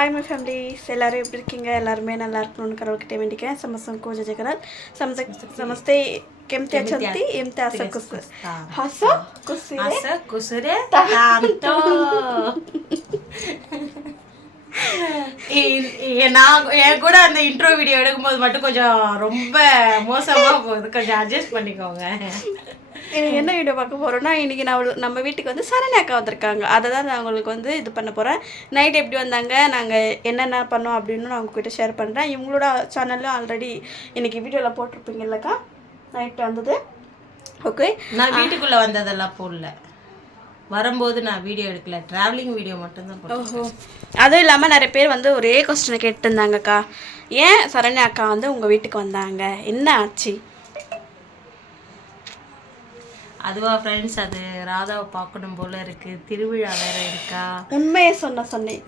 Hi my families எல்லாரும் எப்படி இருக்கீங்க எல்லாரும் நல்லா இருக்கணும்னு கடவுள்கிட்ட வேண்டிக்கிறேன் समस्तको जय जगन्नाथ समस्ते केमते अछंती एमते आशा कुसुरे तांतो நான் என் கூட அந்த இன்ட்ரோ வீடியோ எடுக்கும்போது மட்டும் கொஞ்சம் ரொம்ப மோசமாக போகுது, கொஞ்சம் அட்ஜஸ்ட் பண்ணிக்கோங்க. என்ன வீடியோ பார்க்க போகிறோன்னா இன்றைக்கி நம்ம வீட்டுக்கு வந்து சரண்யா அக்கா வந்திருக்காங்க. அதை தான் நான் உங்களுக்கு வந்து இது பண்ண போகிறேன். நைட் எப்படி வந்தாங்க, நாங்கள் என்னென்ன பண்ணோம் அப்படின்னு நான் உங்ககிட்ட ஷேர் பண்ணுறேன். இவங்களோட சேனலில் ஆல்ரெடி இன்றைக்கி வீடியோவில் போட்டிருப்பீங்கல்லக்கா நைட் வந்தது. ஓகே, நான் வீட்டுக்குள்ளே வந்ததெல்லாம் போடல, வரும்போது நான் வீடியோ எடுக்கல, ட்ராவலிங் வீடியோ மட்டும்தான் போட்டேன். ஓஹோ, அதுவும் இல்லாமல் நிறைய பேர் வந்து ஒரே கொஸ்டினை கேட்டுருந்தாங்கக்கா, ஏன் சரண்யா அக்கா வந்து உங்கள் வீட்டுக்கு வந்தாங்க, என்ன ஆச்சு? அதுவா ஃப்ரெண்ட்ஸ், அது ராதாவை பார்க்கணும் போல இருக்கு, திருவிழா வேற இருக்கா. உண்மையை சொன்னேன்,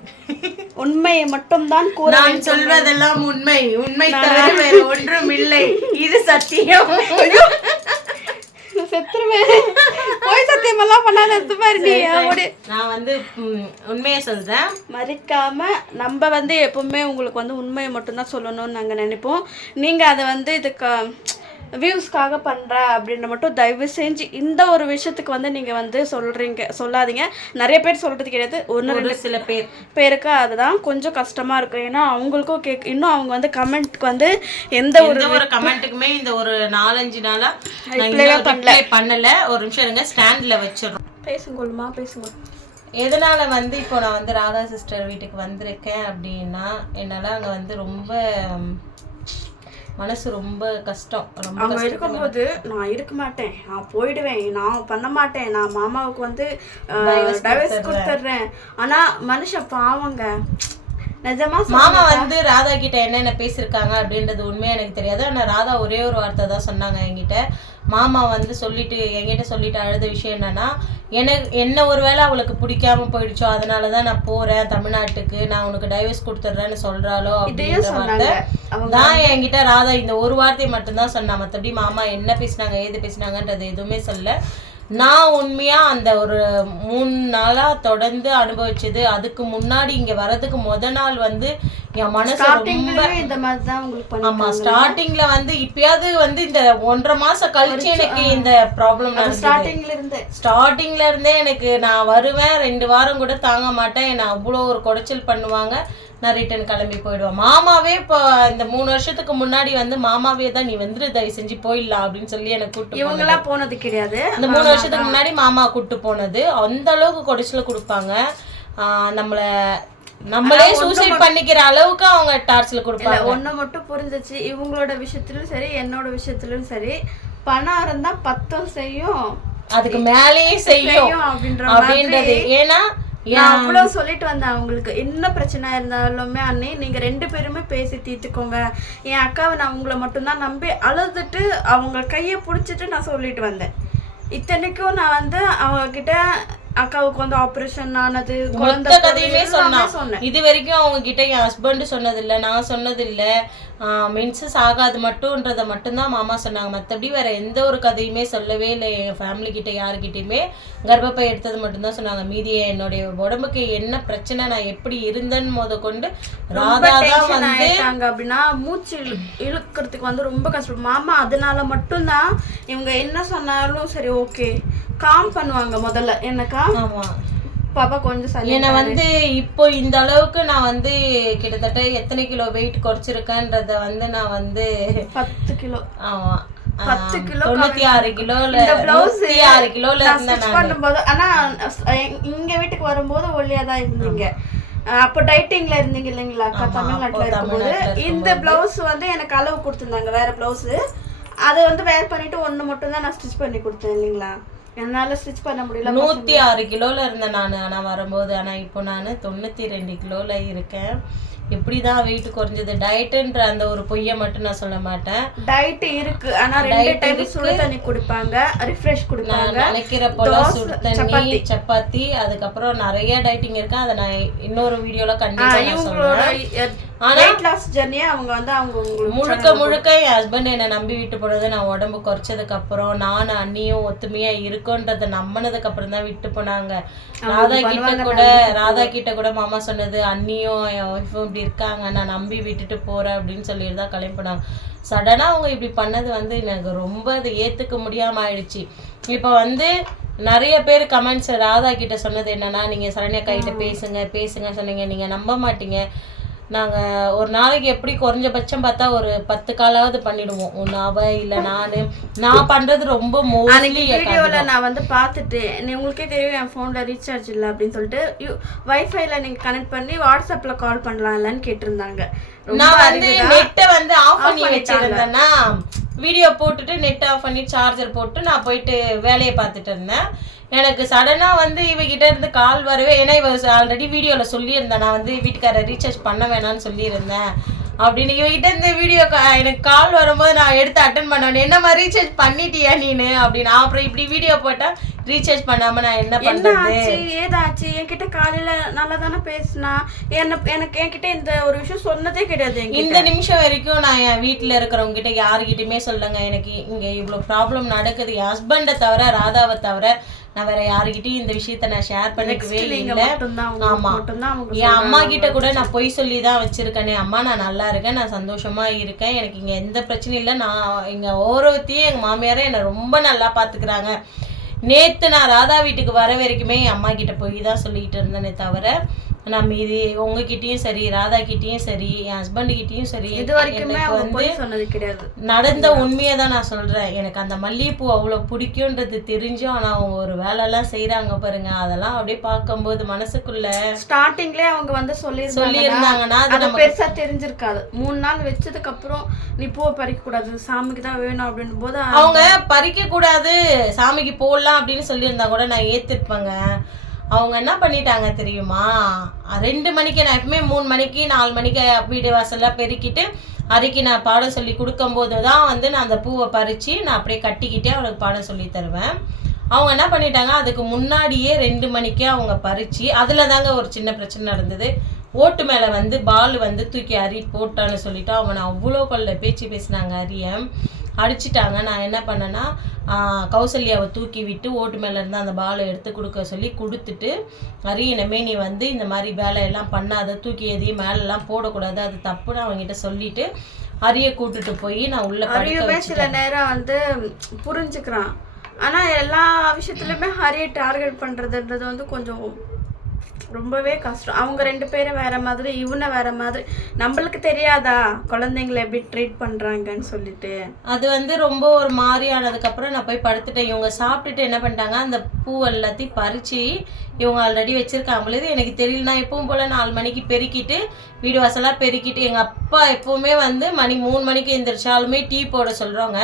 உண்மையை மட்டும்தான் கூற. நான் சொல்வதெல்லாம் உண்மை, உண்மை தவிர வேற ஒன்றும் இல்லை, இது சத்தியம். போய் சத்தியமெல்லாம் பண்ணாத. நான் வந்து உண்மையை சொல்றேன். மறிக்காம நம்ம வந்து எப்பவுமே உங்களுக்கு வந்து உண்மையை மட்டும்தான் சொல்லணும்னு நாங்கள் நினைப்போம். நீங்கள் அதை வந்து இதுக்கு வியூஸ்க்காக பண்ணுற அப்படின்ற மட்டும் தயவு செஞ்சு இந்த ஒரு விஷயத்துக்கு வந்து நீங்கள் வந்து சொல்லாதீங்க. நிறைய பேர் சொல்கிறது கிடையாது, ஒன்று சில பேருக்கு அதுதான் கொஞ்சம் கஷ்டமாக இருக்கும். ஏன்னா அவங்களுக்கும் இன்னும் அவங்க வந்து கமெண்ட்க்கு வந்து எந்த ஒரு கமெண்ட்டுக்குமே இந்த ஒரு 4-5 நாளாக பண்ணல. ஒரு நிமிஷம் இருங்க, ஸ்டாண்டில் வச்சிடறோம். பேசுங்கம்மா பேசுங்க. எதனால வந்து இப்போ நான் வந்து ராதா சிஸ்டர் வீட்டுக்கு வந்திருக்கேன் அப்படின்னா, என்னால் அங்கே வந்து ரொம்ப மனசு ரொம்ப கஷ்டம். அவங்க இருக்கும்போது நான் இருக்க மாட்டேன், நான் போயிடுவேன், நான் பண்ண மாட்டேன், நான் மாமாவுக்கு வந்து டைவர்ஸ் கொடுத்துட்றேன். ஆனால் மனுஷன் பாவங்க, நிஜமா மாமா வந்து ராதா கிட்ட என்னென்ன பேசியிருக்காங்க அப்படின்றது உண்மையாக எனக்கு தெரியாது. ஆனால் ராதா ஒரே ஒரு வார்த்தை தான் சொன்னாங்க என்கிட்ட. மாமா வந்து என்கிட்ட சொல்லிட்டு அழுத விஷயம் என்னன்னா, என்ன ஒரு வேளை அவளுக்கு பிடிக்காம போயிடுச்சோ, அதனால தான் நான் போகிறேன் தமிழ்நாட்டுக்கு, நான் உனக்கு டைவர்ஸ் கொடுத்துட்றேன்னு சொல்கிறாளோ அப்படின்ற வார்த்தை தான் என்கிட்ட ராதா இந்த ஒரு வார்த்தையை மட்டும்தான் சொன்னா. மற்றபடி மாமா என்ன பேசினாங்க ஏது பேசினாங்கன்றது எதுவுமே சொல்ல. நான் உண்மையாக அந்த ஒரு 3 நாளாக தொடர்ந்து அனுபவிச்சது. அதுக்கு முன்னாடி இங்கே வர்றதுக்கு நாள் வந்து என் மனசு ரொம்ப இந்த மாதிரி தான் உங்களுக்கு. ஆமாம், ஸ்டார்டிங்கில் வந்து இப்பயாவது வந்து இந்த 1.5 மாதம் கழிச்சு எனக்கு இந்த ப்ராப்ளம் ஸ்டார்டிங்ல இருந்தே எனக்கு. நான் வருவேன், 2 வாரம் கூட தாங்க மாட்டேன், என்னை அவ்வளோ ஒரு குடைச்சல் பண்ணுவாங்க, நான் ரிட்டர்ன் கிளம்பி போயிடுவேன். மாமாவே இப்போ இந்த 3 வருஷத்துக்கு முன்னாடி வந்து மாமாவே தான் நீ வந்துட்டு தயவு செஞ்சு போயிடலாம் அப்படின்னு சொல்லி எனக்கு கூட்டு. இவங்கெல்லாம் போனது கிடையாது, அந்த 3 வருஷத்துக்கு முன்னாடி மாமா கூட்டு போனது. அந்த அளவுக்கு குடைச்சல கொடுப்பாங்க, நம்மளே சூசைட் பண்ணிக்கிற அளவுக்கு அவங்க டார்ச்சர் கொடுப்பாங்க. ஒண்ணு மட்டும் புரிஞ்சிச்சு, இவங்களோட விஷயத்திலும் சரி என்னோட விஷயத்திலும் சரி, பணம் இருந்தா 10 செய்யும், அதுக்கு மேலேயே செய்யும் அப்படின்றது. ஏன்னா நான் அவ்வளோ சொல்லிட்டு வந்தேன் அவங்களுக்கு, என்ன பிரச்சனை இருந்தாலுமே அண்ணே நீங்க 2 பேருமே பேசி தீர்த்துக்கோங்க. என் அக்காவை நான் உங்களை மட்டும்தான் நம்பி அழுதுட்டு அவங்க கையை பிடிச்சிட்டு நான் சொல்லிட்டு வந்தேன். இத்தனைக்கும் நான் வந்து அவங்க கிட்ட அக்காவுக்கு வந்து ஆபரேஷன் ஆனது குழந்தை கதையுமே சொன்னேன். இது வரைக்கும் அவங்க கிட்ட என் ஹஸ்பண்ட் சொன்னதில்லை, நான் சொன்னதில்லை. மென்சஸ் ஆகாது மட்டும்ன்றதை மட்டும்தான் மாமா சொன்னாங்க. மற்றபடி வேற எந்த ஒரு கதையுமே சொல்லவே இல்லை. என் ஃபேமிலி கிட்ட யாருக்கிட்டையுமே கர்ப்பப்பை எடுத்தது மட்டும்தான் சொன்னாங்க. மீதிய என்னுடைய உடம்புக்கு என்ன பிரச்சனை, நான் எப்படி இருந்தேன்னு கொண்டு ராதா தான் வந்து அப்படின்னா மூச்சு இழுக்கிறதுக்கு வந்து ரொம்ப கஷ்டம். மாமா அதனால மட்டும்தான் இவங்க என்ன சொன்னாலும் சரி ஓகே காம் பண்ணுவாங்க முதல்ல. என்னக்கா பாப்பா கொஞ்சம் என்னை வந்து இப்போ இந்த அளவுக்கு நான் வந்து கிட்டத்தட்ட எத்தனை கிலோ வெயிட் குறைச்சிருக்கேன்றத வந்து நான் வந்து 10 கிலோ. ஆமா, 10 கிலோ 96 கிலோல பண்ணும்போது. ஆனா இங்க வீட்டுக்கு வரும்போது ஒல்லியா தான் இருந்தீங்க. அப்போ டைட்டிங்ல இருந்தீங்க இல்லைங்களா அக்கா, தமிழ்நாட்டுல இருக்கும்போது. இந்த பிளவுஸ் வந்து எனக்கு அளவு கொடுத்துருந்தாங்க, வேற பிளவுஸ். அதை வந்து வேர் பண்ணிட்டு ஒண்ணு மட்டும் தான் நான் ஸ்டிச் பண்ணி கொடுத்தேன் இல்லைங்களா. என்னால ஸ்டிச் பண்ண முடியல. 106 கிலோல இருந்தேன் நான் ஆனா வரும்போது. ஆனா இப்போ நான் 92 கிலோல இருக்கேன். எப்படிதான் வெயிட் குறைஞ்சது? டயட்ன்ற அந்த ஒரு பொய்யை மட்டும் நான் சொல்ல மாட்டேன். டயட் இருக்கு, ஆனா 2 டைம் சுடு தண்ணி குடிப்பாங்க, ரிஃப்ரெஷ் கொடுப்பாங்க, நினைக்கிற போல சுடு தண்ணி, சப்பாத்தி, அதுக்கப்புறம் நிறைய டயட்டிங் இருக்கு. அதை நான் இன்னொரு வீடியோல கண்டிப்பா நான் சொல்றேன். வெயிட் லாஸ் ஜர்னியை அவங்க வந்து அவங்க முழுக்க என் ஹஸ்பண்ட் என்னை நம்பி விட்டு போனது. நான் உடம்பு குறைச்சதுக்கு அப்புறம் நானும் அண்ணியும் ஒத்துமையா இருக்குன்றத நம்பினதுக்கு அப்புறம் தான் விட்டு போனாங்க. ராதா கிட்ட கூட மாமா சொன்னது, அண்ணியும் என் ஒய்ஃபும் இப்படி இருக்காங்க, நான் நம்பி விட்டுட்டு போறேன் அப்படின்னு சொல்லிட்டு தான் கிளம்பி போனாங்க. சடனா அவங்க இப்படி பண்ணது வந்து எனக்கு ரொம்ப அது ஏத்துக்க முடியாம ஆயிடுச்சு. இப்போ வந்து நிறைய பேர் கமெண்ட்ஸ் ராதா கிட்ட சொன்னது என்னன்னா, நீங்க சரண்யா கிட்ட பேசுங்க சொன்னீங்க, நீங்க நம்ப மாட்டீங்க. நாங்கள் ஒரு நாளைக்கு எப்படி குறைஞ்சபட்சம் பார்த்தா ஒரு 10 காலாவது பண்ணிடுவோம். ஒன்று அவ இல்லை நான் பண்ணுறது ரொம்ப மோஸ்ட்லி வீடியோவில் நான் வந்து பார்த்துட்டு உங்களுக்கே தெரியும் என் ஃபோனில் ரீசார்ஜ் இல்லை அப்படின்னு சொல்லிட்டு வைஃபைல நீங்கள் கனெக்ட் பண்ணி வாட்ஸ்அப்பில் கால் பண்ணலாம் இல்லைன்னு கேட்டிருந்தாங்க. நான் வந்து நெட்டை வந்து ஆஃப் பண்ணி வச்சிருந்தேன்னா வீடியோ போட்டுட்டு நெட் ஆஃப் பண்ணி சார்ஜர் போட்டு நான் போயிட்டு வேலையை பார்த்துட்டு இருந்தேன். எனக்கு சடனாக வந்து இவகிட்ட இருந்து கால் வரவே, ஏன்னா இவ ஆல்ரெடி வீடியோவில் சொல்லியிருந்தேன் நான் வந்து வீட்டுக்காரரை ரீசார்ஜ் பண்ண வேணான்னு சொல்லியிருந்தேன் அப்படின்னு. இவகிட்ட இந்த வீடியோ எனக்கு கால் வரும்போது நான் எடுத்து அட்டன் பண்ணுவேன், என்னம்மா ரீசார்ஜ் பண்ணிட்டியா நீனு அப்படின்னு. அப்புறம் இப்படி வீடியோ போட்டால் ரீசார்ஜ் பண்ணாம நான் என்ன பண்றது? ஏதாச்சு என்கிட்ட காலையில நல்லா தானே பேசினா, என்கிட்ட இந்த ஒரு விஷயம் சொன்னதே கிடையாது. இந்த நிமிஷம் வரைக்கும் நான் என் வீட்டுல இருக்கிறவங்க கிட்ட யாருக்கிட்டயுமே சொல்லுங்க, எனக்கு இங்க இவ்வளவு ப்ராப்ளம் நடக்குது, என் ஹஸ்பண்டை தவிர ராதாவை தவிர நான் வேற யாருக்கிட்டையும் இந்த விஷயத்த நான் ஷேர் பண்ணிக்கவே இல்லை. ஆமா, என் அம்மா கிட்ட கூட நான் பொய் சொல்லி தான் வச்சிருக்கேனே, அம்மா நான் நல்லா இருக்கேன், நான் சந்தோஷமா இருக்கேன், எனக்கு இங்க எந்த பிரச்சனையும் இல்லை, நான் இங்க ஒவ்வொருத்தையும் எங்க மாமியாரே என்னை ரொம்ப நல்லா பாத்துக்கிறாங்க. நேத்து நான் ராதா வீட்டுக்கு வர வரைக்குமே என் அம்மா கிட்ட போய் தான் சொல்லிட்டு இருந்தேனே தவிர நான் மீதி உங்ககிட்டயும் சரி ராதா கிட்டயும் சரி என் ஹஸ்பண்ட் கிட்டயும் சரி இது வரைக்குமே வந்து சொன்னது கிடையாது. நடந்த உண்மையை தான் நான் சொல்றேன். எனக்கு அந்த மல்லிகைப்பூ அவ்வளவு பிடிக்கும்ன்றது தெரிஞ்சும் ஆனா அவங்க ஒரு வேலை எல்லாம் செய்யறாங்க பாருங்க, அதெல்லாம் அப்படியே பார்க்கும்போது மனசுக்குள்ள ஸ்டார்டிங்லயே அவங்க வந்து சொல்லியிருந்தாங்கன்னா அது பெருசா தெரிஞ்சிருக்காது. 3 நாள் வச்சதுக்கு அப்புறம் நீ பூ பறிக்க கூடாது, சாமிக்கு தான் வேணும் அப்படின்னு போது அவங்க பறிக்க கூடாது சாமிக்கு போடலாம் அப்படின்னு சொல்லியிருந்தா கூட நான் ஏத்துருப்பேங்க. அவங்க என்ன பண்ணிட்டாங்க தெரியுமா, 2 மணிக்கு, நான் எப்பவுமே 3 மணிக்கு 4 மணிக்கு வீடு வாசல்லாம் பெருக்கிட்டு அரிக்கு நான் பாடம் சொல்லி கொடுக்கும் போது தான் வந்து நான் அந்த பூவை பறித்து நான் அப்படியே கட்டிக்கிட்டே அவனுக்கு பாடம் சொல்லி தருவேன். அவங்க என்ன பண்ணிட்டாங்க, அதுக்கு முன்னாடியே 2 மணிக்கே அவங்க பறித்து, அதில் தாங்க ஒரு சின்ன பிரச்சனை நடந்தது. ஓட்டு மேலே வந்து பால் வந்து தூக்கி அரி போட்டான்னு சொல்லிட்டு அவனை அவ்வளோ கொள்ள பேச்சு பேசினாங்க. அரிய அடிச்சிட்டாங்க. நான் என்ன பண்ணேன்னா கௌசல்யாவை தூக்கி விட்டு ஓட்டு மேலே இருந்து அந்த பாலை எடுத்து கொடுக்க சொல்லி கொடுத்துட்டு, இனிமே நீ வந்து இந்த மாதிரி வேலையெல்லாம் பண்ணாத, தூக்கி எதையும் மேலெல்லாம் போடக்கூடாது, அது தப்புன்னு அவங்ககிட்ட சொல்லிட்டு அரிய கூட்டுட்டு போய் நான் உள்ள படுக்க. சில நேரம் வந்து புரிஞ்சுக்கிறான், ஆனால் எல்லா விஷயத்துலையுமே ஹரியை டார்கெட் பண்ணுறதுன்றது வந்து கொஞ்சம் ரொம்பவே கஷ்டம். அவங்க 2 பேரும் வேற மாதிரி, இவனை வேற மாதிரி. நம்மளுக்கு தெரியாதா குழந்தைங்களை எப்படி ட்ரீட் பண்றாங்கன்னு சொல்லிட்டு. அது வந்து ரொம்ப ஒரு மாதிரி ஆனதுக்கப்புறம் நான் போய் படுத்துட்டேன். இவங்க சாப்பிட்டுட்டு என்ன பண்ணிட்டாங்க, அந்த பூ எல்லாத்தையும் பறிச்சு இவங்க ஆல்ரெடி வச்சிருக்காங்களே, எனக்கு தெரியலனா எப்பவும் போல 4 மணிக்கு பெருக்கிட்டு வீடு வாசலாம் பெருக்கிட்டு, எங்கள் அப்பா எப்பவுமே வந்து 3 மணிக்கு எந்திரிச்சாலுமே டீ போட சொல்கிறவங்க.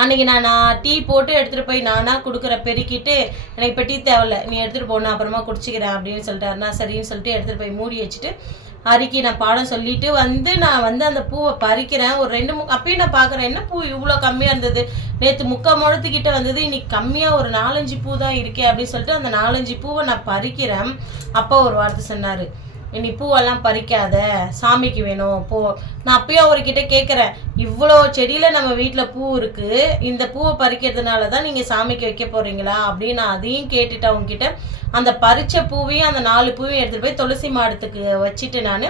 அன்றைக்கி நான் டீ போட்டு எடுத்துகிட்டு போய் நானாக கொடுக்குற பெருக்கிட்டு, எனக்கு இப்போ டீ தேவையில்ல நீ எடுத்துகிட்டு போகணும் அப்புறமா குடிச்சிக்கிறேன் அப்படின்னு சொல்லிட்டாரு. நான் சரின்னு சொல்லிட்டு எடுத்துகிட்டு போய் மூடி வச்சுட்டு அரிக்கி நான் பாடம் சொல்லிட்டு வந்து நான் வந்து அந்த பூவை பறிக்கிறேன். ஒரு 2 அப்பயும் நான் பார்க்குறேன், என்ன பூ இவ்வளோ கம்மியாக இருந்தது, நேற்று 3/4 முழத்துக்கிட்ட வந்தது, இன்னைக்கு கம்மியாக ஒரு 4-5 பூ தான் இருக்கே அப்படின்னு சொல்லிட்டு அந்த 4-5 பூவை நான் பறிக்கிறேன். அப்பா ஒரு வார்த்தை சொன்னார், நீ பூவெல்லாம் பறிக்காத, சாமிக்கு வேணும் போ. நான் அப்பயும் அவர்கிட்ட கேட்குறேன், இவ்வளோ செடியில் நம்ம வீட்டில் பூ இருக்குது, இந்த பூவை பறிக்கிறதுனால தான் நீங்கள் சாமிக்கு வைக்க போகிறீங்களா அப்படின்னு நான் அதையும் கேட்டுட்டு அவங்ககிட்ட அந்த பறித்த பூவையும் அந்த 4 பூவையும் எடுத்துகிட்டு போய் துளசி மாடத்துக்கு வச்சுட்டு நான்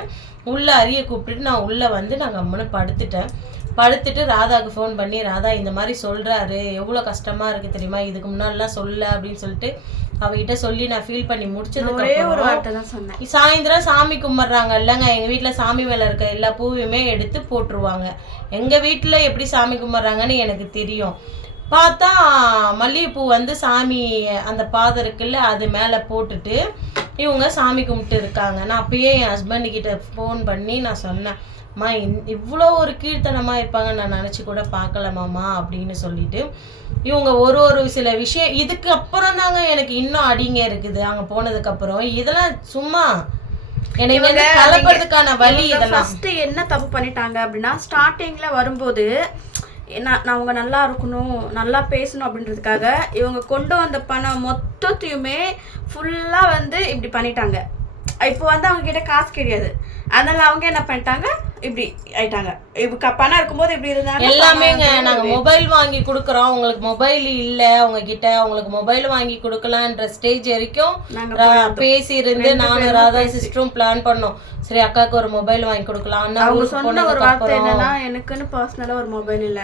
உள்ளே அரிய கூப்பிட்டுட்டு நான் உள்ளே வந்து நான் கம்முன்னு படுத்துட்டு ராதாவுக்கு ஃபோன் பண்ணி, ராதா இந்த மாதிரி சொல்கிறாரு, எவ்வளோ கஷ்டமாக இருக்குது தெரியுமா, இதுக்கு முன்னாடிலாம் சொல்ல அப்படின்னு சொல்லிட்டு அவகிட்ட சொல்லி நான் ஃபீல் பண்ணி முடிச்சதுக்கு சாயந்தரம் சாமி கும்பிட்றாங்க இல்லைங்க, எங்கள் வீட்டில் சாமி மேலே இருக்க எல்லா பூவையுமே எடுத்து போட்டுருவாங்க. எங்கள் வீட்டில் எப்படி சாமி கும்பிட்றாங்கன்னு எனக்கு தெரியும். பார்த்தா மல்லிகைப்பூ வந்து சாமி அந்த பாதம் இருக்குல்ல அது மேலே போட்டுட்டு இவங்க சாமி கும்பிட்டு இருக்காங்க. நான் அப்பயே என் ஹஸ்பண்டுக்கிட்ட ஃபோன் பண்ணி நான் சொன்னேன், அம்மா இவ்வளோ ஒரு கீழ்த்தனமாக இருப்பாங்க நான் நினச்சி கூட பார்க்கலமாம்மா அப்படின்னு சொல்லிட்டு, இவங்க ஒரு சில விஷயம் இதுக்கு அப்புறம் தாங்க எனக்கு இன்னும் அடிங்க இருக்குது. அங்கே போனதுக்கப்புறம் இதெல்லாம் சும்மா எனக்கு வந்து கலப்பறதுக்கான வழி. இதெல்லாம் என்ன தப்பு பண்ணிட்டாங்க அப்படின்னா, ஸ்டார்டிங்கில் வரும்போது நான் அவங்க நல்லா இருக்கணும் நல்லா பேசணும் அப்படின்றதுக்காக இவங்க கொண்டு வந்த பணம் மொத்தத்தையுமே ஃபுல்லாக வந்து இப்படி பண்ணிட்டாங்க. இப்போ வந்து அவங்க கிட்ட காசு கிடையாது, அதனால அவங்க என்ன பண்ணிட்டாங்க, இப்படி ஆயிட்டாங்க. இப்ப பணம் இருக்கும்போது இப்படி இருந்தாங்க. எல்லாமேங்க நாங்க மொபைல் வாங்கி கொடுக்குறோம், உங்களுக்கு மொபைல் இல்ல உங்ககிட்ட, உங்களுக்கு மொபைல் வாங்கி கொடுக்கலான்ற ஸ்டேஜ் வரைக்கும் பேசி இருந்து நானும் ராதா சிஸ்டரும் பிளான் பண்ணோம். சரி அக்காவுக்கு ஒரு மொபைல் வாங்கி கொடுக்கலாம். அவங்க சொன்ன ஒரு வார்த்தை என்னன்னா, எனக்குன்னு பர்சனலா ஒரு மொபைல் இல்ல,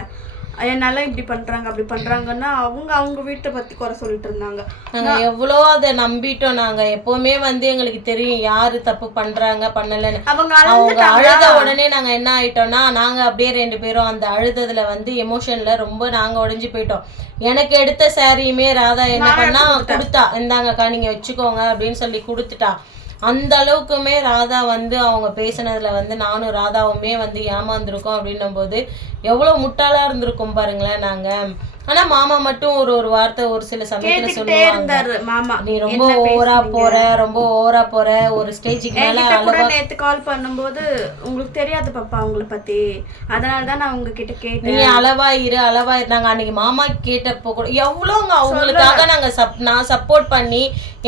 என்னால இப்படி பண்றாங்க அப்படி பண்றாங்கன்னா அவங்க வீட்டை பத்தி குறை சொல்லிட்டு இருந்தாங்க. நாங்க எவ்வளோ அதை நம்பிட்டோம். நாங்க எப்பவுமே வந்து எங்களுக்கு தெரியும் யாரு தப்பு பண்றாங்க பண்ணலன்னு. அவங்க அழுத உடனே நாங்க என்ன ஆயிட்டோம்னா, நாங்க அப்படியே 2 பேரும் அந்த அழுததுல வந்து எமோஷன்ல ரொம்ப நாங்க உடைஞ்சு போயிட்டோம். எனக்கு எடுத்த சாரியுமே ராதா என்ன பண்ணா கொடுத்தா, இந்தாங்கக்கா நீங்க வச்சுக்கோங்க அப்படின்னு சொல்லி கொடுத்துட்டா. அந்த அளவுக்குமே ராதா வந்து அவங்க பேசினதுல வந்து நானும் ராதாவுமே வந்து ஏமாந்துருக்கோம். அப்படின்னும் போது எவ்வளவு முட்டாளா இருந்திருக்கும் பாருங்களேன் நாங்க. ஆனா மாமா மட்டும் ஒரு வார்த்தை ஒரு சில சமயத்துல சொல்லுவாங்க, நீ ரொம்ப ஓவரா போற ஒரு ஸ்டேஜுக்கு மேல. நேத்து கால் பண்ணும்போது உங்களுக்கு தெரியாது பாப்பா அவங்களை பத்தி, அதனாலதான் நான் உங்ககிட்ட கேட்டேன், நீ அளவா இரு. நாங்க அன்னைக்கு மாமா கேட்டப்போ கூட எவ்வளவுங்க அவங்களுக்காக நான் சப்போர்ட் பண்ணி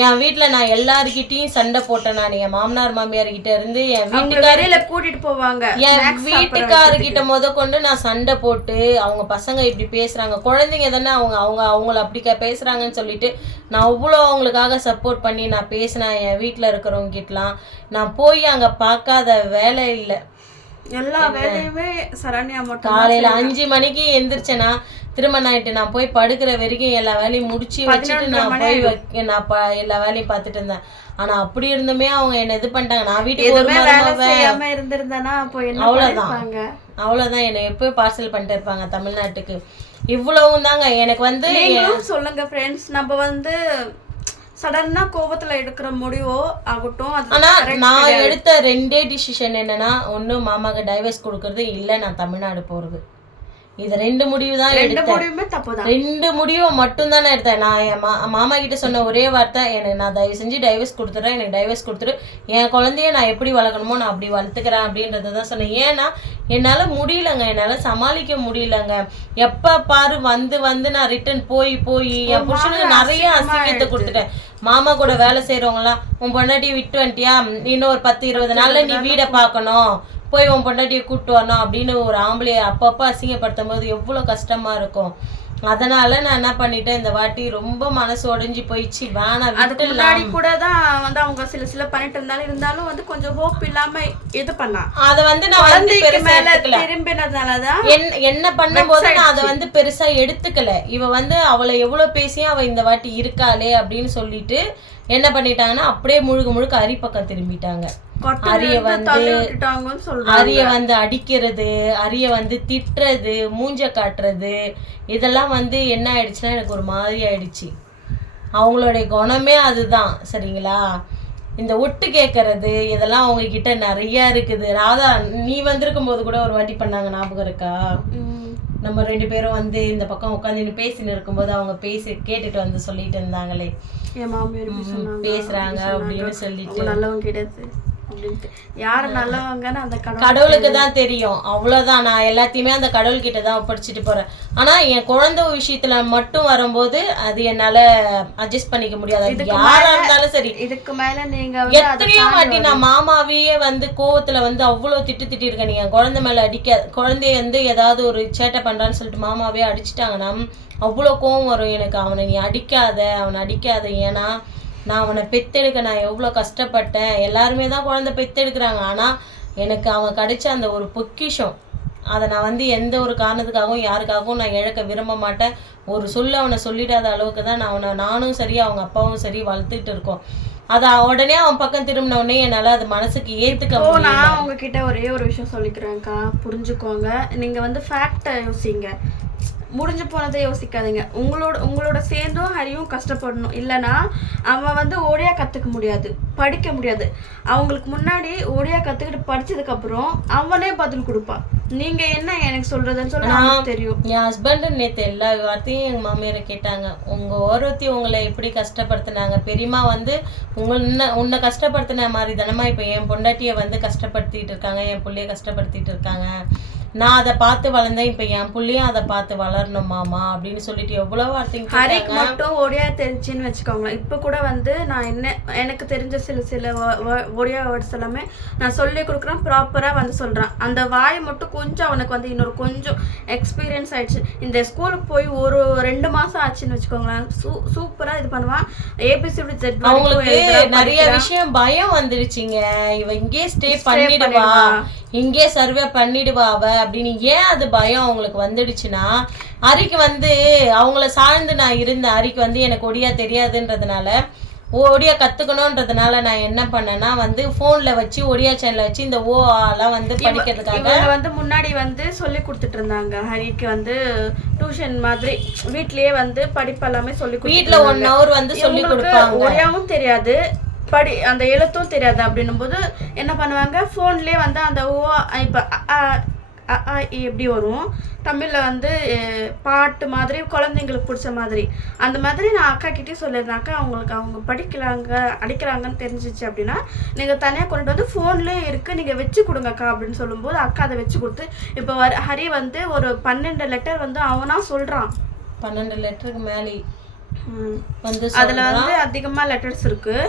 என் வீட்டுல நான் எல்லாருக்கிட்டையும் சண்டை போட்டேன். நான் என் மாமனார் மாமியார் கிட்ட இருந்து என் வீட்டுக்காரில கூட்டிட்டு போவாங்க, என் வீட்டுக்காரர்கிட்ட முத கொண்டு நான் சண்டை போட்டு, அவங்க பசங்க இப்படி பேசுறாங்க, குழந்தைங்க தானே அவங்கள அப்படி பேசுறாங்கன்னு சொல்லிட்டு நான் அவ்வளோ அவங்களுக்காக சப்போர்ட் பண்ணி நான் பேசினேன். என் வீட்டுல இருக்கிறவங்க கிட்டலாம் நான் போய் அங்க பார்க்காத வேலை இல்லை. எல்லா வேலையுமே சரண்யா மட்டும். காலையில 5 மணிக்கு எந்திரிச்சேன்னா திரும்ப நைட்டு நான் போய் படுக்கிற வரைக்கும் எல்லா வேலையும் முடிச்சு வச்சுட்டு நான் போய் எல்லா வேலையும் பார்த்துட்டு இருந்தேன். ஆனா அப்படி இருந்துமே அவங்க என்ன இது பண்ணிட்டாங்க. நான் வீட்டுக்கு ஒரு அவ்வளவுதான் என்னை எப்போ பார்சல் பண்ணிட்டு இருப்பாங்க தமிழ்நாட்டுக்கு. இவ்வளவும் தாங்க எனக்கு வந்து. சொல்லுங்க ஃப்ரெண்ட்ஸ், நம்ம வந்து சடனா கோபத்துல எடுக்கிற முடிவோ ஆகட்டும். ஆனா நான் எடுத்த 2 டிசிஷன் என்னன்னா, ஒண்ணு மாமாக்கு டைவர்ஸ் கொடுக்கறது, இல்ல நான் தமிழ்நாடு போறது. இது 2 முடிவு தான் எடுத்தேன். 2 முடிவு மட்டும் தான் எடுத்தேன். நான் என் மாமா கிட்ட சொன்ன ஒரே வார்த்தை, எனக்கு நான் தயவு செஞ்சு டைவர்ஸ் கொடுத்துறேன், எனக்கு டைவர்ஸ் கொடுத்துரு, என் குழந்தைய நான் எப்படி வளர்க்கணுமோ நான் அப்படி வளர்த்துக்கிறேன் அப்படின்றத தான் சொன்னேன். ஏன்னா என்னால முடியலங்க, என்னால சமாளிக்க முடியலங்க. எப்ப பாரு வந்து நான் ரிட்டர்ன் போய் என் புருஷனுக்கு நிறைய அசிங்கத்தை கொடுத்துட்டேன். மாமா கூட வேலை செய்யறவங்கலாம், உன் பொண்டாட்டியை விட்டு வந்துட்டியா, இன்னும் ஒரு 10-20 நாள்ல நீ வீடை பார்க்கணும், போய் உன் பொண்டாட்டியை கூப்பிட்டு வரணும் அப்படின்னு ஒரு ஆம்பளையை அப்பப்போ அசிங்கப்படுத்தும் போது எவ்வளோ கஷ்டமா இருக்கும். அதனால நான் என்ன பண்ணிட்டேன், இந்த வாட்டி ரொம்ப மனசு உடைஞ்சு போயிடுச்சு, வேணாம். அதுக்கு முன்னாடி கூட தான் வந்து அவங்க சில பண்ணிட்டு இருந்தாலும் வந்து கொஞ்சம் ஹோப் இல்லாம இது பண்ணா. அதை வந்து நான் வந்து திரும்பினதுனாலதான் என்ன பண்ணும் போது நான் அதை வந்து பெருசா எடுத்துக்கல. இவ வந்து அவளை எவ்வளவு பேசியும் அவ இந்த வாட்டி இருக்காளே அப்படின்னு சொல்லிட்டு என்ன பண்ணிட்டாங்கன்னா, அப்படியே முழுக்க அரி பக்கம் திரும்பிட்டாங்க. அரிய வந்து அடிக்கிறது, அரிய வந்து திட்டுறது, மூஞ்ச காட்டுறது, இதெல்லாம் வந்து என்ன ஆயிடுச்சுன்னா எனக்கு ஒரு மாதிரி ஆயிடுச்சு. அவங்களுடைய குணமே அதுதான். சரிங்களா? இந்த ஒட்டு கேட்கறது இதெல்லாம் அவங்க கிட்ட நிறைய இருக்குது. ராதா நீ வந்திருக்கும் போது கூட ஒரு வாட்டி பண்ணாங்க, ஞாபகம் இருக்கா? நம்ம 2 பேரும் வந்து இந்த பக்கம் உட்காந்து பேசின்னு இருக்கும்போது அவங்க கேட்டுட்டு வந்து சொல்லிட்டு இருந்தாங்களே, என் மாமியார் பேசுறாங்க அப்படின்னு சொல்லிட்டு. நல்லவங்க கிடையாது, யாரு நல்லவங்கன்னு அந்த கடவுளுக்கு தான் தெரியும். அவ்வளவுதான். நான் எல்லாத்தையுமே அந்த கடவுள் கிட்ட தான் ஒப்படைச்சிட்டு போறேன். ஆனா என் குழந்தை விஷயத்துல மட்டும் வரும்போது அது என்னால அட்ஜஸ்ட் பண்ணிக்க முடியாது. யாரா இருந்தாலும் சரி. இதுக்கு மேல நீங்க எத்தனையோ வாட்டி நான் மாமாவையே வந்து கோவத்துல வந்து அவ்வளவு திட்டி இருக்கேன். நீங்க குழந்தை மேல குழந்தைய வந்து ஏதாவது ஒரு சேட்டை பண்றான்னு சொல்லிட்டு மாமாவே அடிச்சுட்டாங்கன்னா அவ்வளோ கோவம் வரும் எனக்கு. அவனை நீ அவனை அடிக்காத. ஏன்னா நான் அவனை பெத்தெடுக்க நான் எவ்வளோ கஷ்டப்பட்டேன். எல்லாருமே தான் குழந்தை பெத்தெடுக்கிறாங்க. ஆனால் எனக்கு அவன் கிடைச்ச அந்த ஒரு பொக்கிஷம், அதை நான் வந்து எந்த ஒரு காரணத்துக்காகவும் யாருக்காகவும் நான் இழக்க விரும்ப மாட்டேன். ஒரு அவனை சொல்லிடாத அளவுக்கு தான் நானும் சரி அவங்க அப்பாவும் சரி வளர்த்துட்டு இருக்கோம். அதை உடனே அவன் பக்கம் திரும்பின உடனே என்னால் அது மனசுக்கு ஏற்றுக்க. நான் உங்ககிட்ட ஒரே ஒரு விஷயம் சொல்லிக்கிறேன்க்கா, புரிஞ்சுக்கோங்க. நீங்கள் வந்து ஃபேக்டை யோசிங்க, முடிஞ்சு போனதை யோசிக்காதீங்க. உங்களோட சேர்ந்தும் ஹரியும் கஷ்டப்படணும். இல்லைன்னா அவன் வந்து ஓடியா கற்றுக்க முடியாது, படிக்க முடியாது. அவங்களுக்கு முன்னாடி ஓடியா கற்றுக்கிட்டு படிச்சதுக்கப்புறம் அவனே பதில் கொடுப்பான். நீங்க என்ன எனக்கு சொல்றதுன்னு சொல்ல தெரியும். என் ஹஸ்பண்ட் நேற்று எல்லா வார்த்தையும் எங்கள் மாமியாரை கேட்டாங்க. உங்கள் ஒருத்தி உங்களை எப்படி கஷ்டப்படுத்தினாங்க, பெரியமா வந்து உன்னை கஷ்டப்படுத்தின மாதிரி தானமா இப்போ என் பொண்டாட்டியை வந்து கஷ்டப்படுத்திட்டு இருக்காங்க, என் பிள்ளைய கஷ்டப்படுத்திட்டு இருக்காங்க. நான் அதை பார்த்து வளர்ந்தேன், இப்போ என் புள்ளையும் அதை பார்த்து வளரணும் மாமா அப்படின்னு சொல்லிட்டு எவ்வளோ வார்த்தைங்க. ஹரிக்கு மட்டும் ஒடியா தெரிஞ்சுன்னு வச்சுக்கோங்களேன். இப்போ கூட வந்து நான் எனக்கு தெரிஞ்ச சில ஒடியா வேர்ட்ஸ் எல்லாமே நான் சொல்லி கொடுக்குறேன், ப்ராப்பராக வந்து சொல்கிறேன். அந்த வாய் மட்டும் கொஞ்சம் அவனுக்கு வந்து இன்னொரு கொஞ்சம் எக்ஸ்பீரியன்ஸ் ஆயிடுச்சு. இந்த ஸ்கூலுக்கு போய் ஒரு 2 மாதம் ஆச்சுன்னு வச்சுக்கோங்களேன். சூப்பராக இது பண்ணுவான். ஏபிசிடி ஜெட் அவங்களுக்கு நிறைய விஷயம் பயம் வந்துருச்சுங்க. இவ இங்கே ஸ்டே பண்ணிடுவா, இங்கே சர்வே பண்ணிடுவா அவ அப்படின்னு. ஏன் அது பயம் அவங்களுக்கு வந்துடுச்சுன்னா, ஹரிக்கு வந்து அவங்கள சார்ந்து நான் இருந்தேன். ஹரிக்கு வந்து எனக்கு ஒடியா தெரியாதுன்றதுனால, ஒடியா கத்துக்கணும்ன்றதுனால நான் என்ன பண்ணேன்னா வந்து போன்ல வச்சு ஒடியா சேனல்ல வச்சு இந்த ஓலாம் வந்து படிக்கிறதுக்காக வந்து முன்னாடி வந்து சொல்லி கொடுத்துட்டு இருந்தாங்க. ஹரிக்கு வந்து டியூஷன் மாதிரி வீட்லயே வந்து படிப்பு எல்லாமே சொல்லி வீட்ல 1 hour வந்து சொல்லி கொடுப்பாங்க. ஒடியாவும் தெரியாது, அந்த எழுத்தும் தெரியாது. அப்படின்னும் போது என்ன பண்ணுவாங்க, ஃபோன்லேயே வந்து அந்த ஓ இப்போ எப்படி வரும் தமிழில் வந்து பாட்டு மாதிரி குழந்தைங்களுக்கு பிடிச்ச மாதிரி அந்த மாதிரி நான் அக்கா கிட்டே சொல்லியிருந்தேன். அக்கா அவங்க படிக்கிறாங்க அடிக்கிறாங்கன்னு தெரிஞ்சிச்சு அப்படின்னா நீங்கள் தனியாக கொண்டு வந்து ஃபோன்லேயே இருக்குது, நீங்கள் வச்சு கொடுங்க அக்கா அப்படின்னு சொல்லும்போது அக்கா அதை வச்சு கொடுத்து இப்போ ஹரி வந்து ஒரு 12 லெட்டர் வந்து அவனா சொல்கிறான். 12 லெட்டருக்கு மேலே வந்து அதில் வந்து அதிகமாக லெட்டர்ஸ் இருக்குது.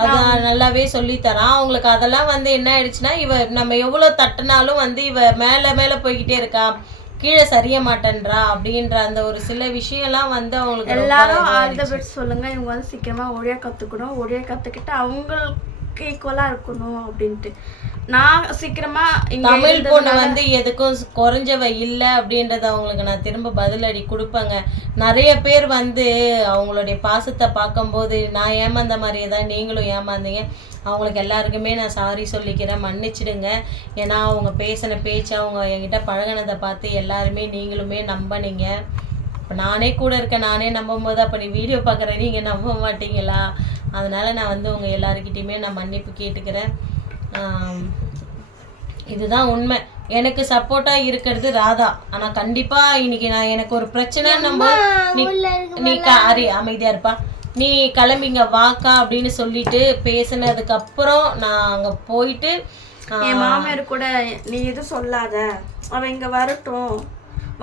அதான் நல்லாவே சொல்லித்தரான் அவங்களுக்கு. அதெல்லாம் வந்து என்ன ஆயிடுச்சுன்னா, இவ நம்ம எவ்வளோ தட்டினாலும் வந்து இவ மேலே மேலே போய்கிட்டே இருக்கா, கீழே சரிய மாட்டேன்றா அப்படின்ற அந்த ஒரு சில விஷயம்லாம் வந்து அவங்களுக்கு எல்லாரும் ஆல் தி பெஸ்ட் சொல்லுங்க. இவங்க வந்து சீக்கிரமாக ஒடியா கற்றுக்கணும், ஒடியா கற்றுக்கிட்டு அவங்களுக்கு ஈக்குவலாக இருக்கணும் அப்படின்ட்டு. நான் சீக்கிரமா தமிழ் பொண்ணு வந்து எதுக்கும் குறைஞ்சவ இல்லை அப்படின்றத அவங்களுக்கு நான் திரும்ப பதிலடி கொடுப்பேங்க. நிறைய பேர் வந்து அவங்களுடைய பாசத்தை பார்க்கும்போது நான் ஏமாந்த மாதிரியே தான் நீங்களும் ஏமாந்தீங்க. அவங்களுக்கு எல்லாருக்குமே நான் சாரி சொல்லிக்கிறேன், மன்னிச்சிடுங்க. ஏன்னா அவங்க பேசின பேச்சு, அவங்க என்கிட்ட பழகினதை பார்த்து எல்லாருமே நீங்களுமே நம்பினீங்க. இப்போ நானே கூட இருக்கேன், நானே நம்பும் போது அப்போ நீ வீடியோ பார்க்குற நீங்கள் நம்ப மாட்டீங்களா? அதனால் நான் வந்து உங்கள் எல்லாருக்கிட்டையுமே நான் மன்னிப்பு கேட்டுக்கிறேன். இதுதான் உண்மை. எனக்கு சப்போர்ட்டாக இருக்கிறது ராதா. ஆனால் கண்டிப்பாக இன்னைக்கு நான் எனக்கு ஒரு பிரச்சனை நம்ம நீ அரி அமைதியாக இருப்பா, நீ கிளம்பிங்க வாக்கா அப்படின்னு சொல்லிட்டு பேசினதுக்கப்புறம் நான் அங்கே போயிட்டு என் மாமியார் கூட நீ எதுவும் சொல்லாத, அவன் இங்கே வரட்டும்,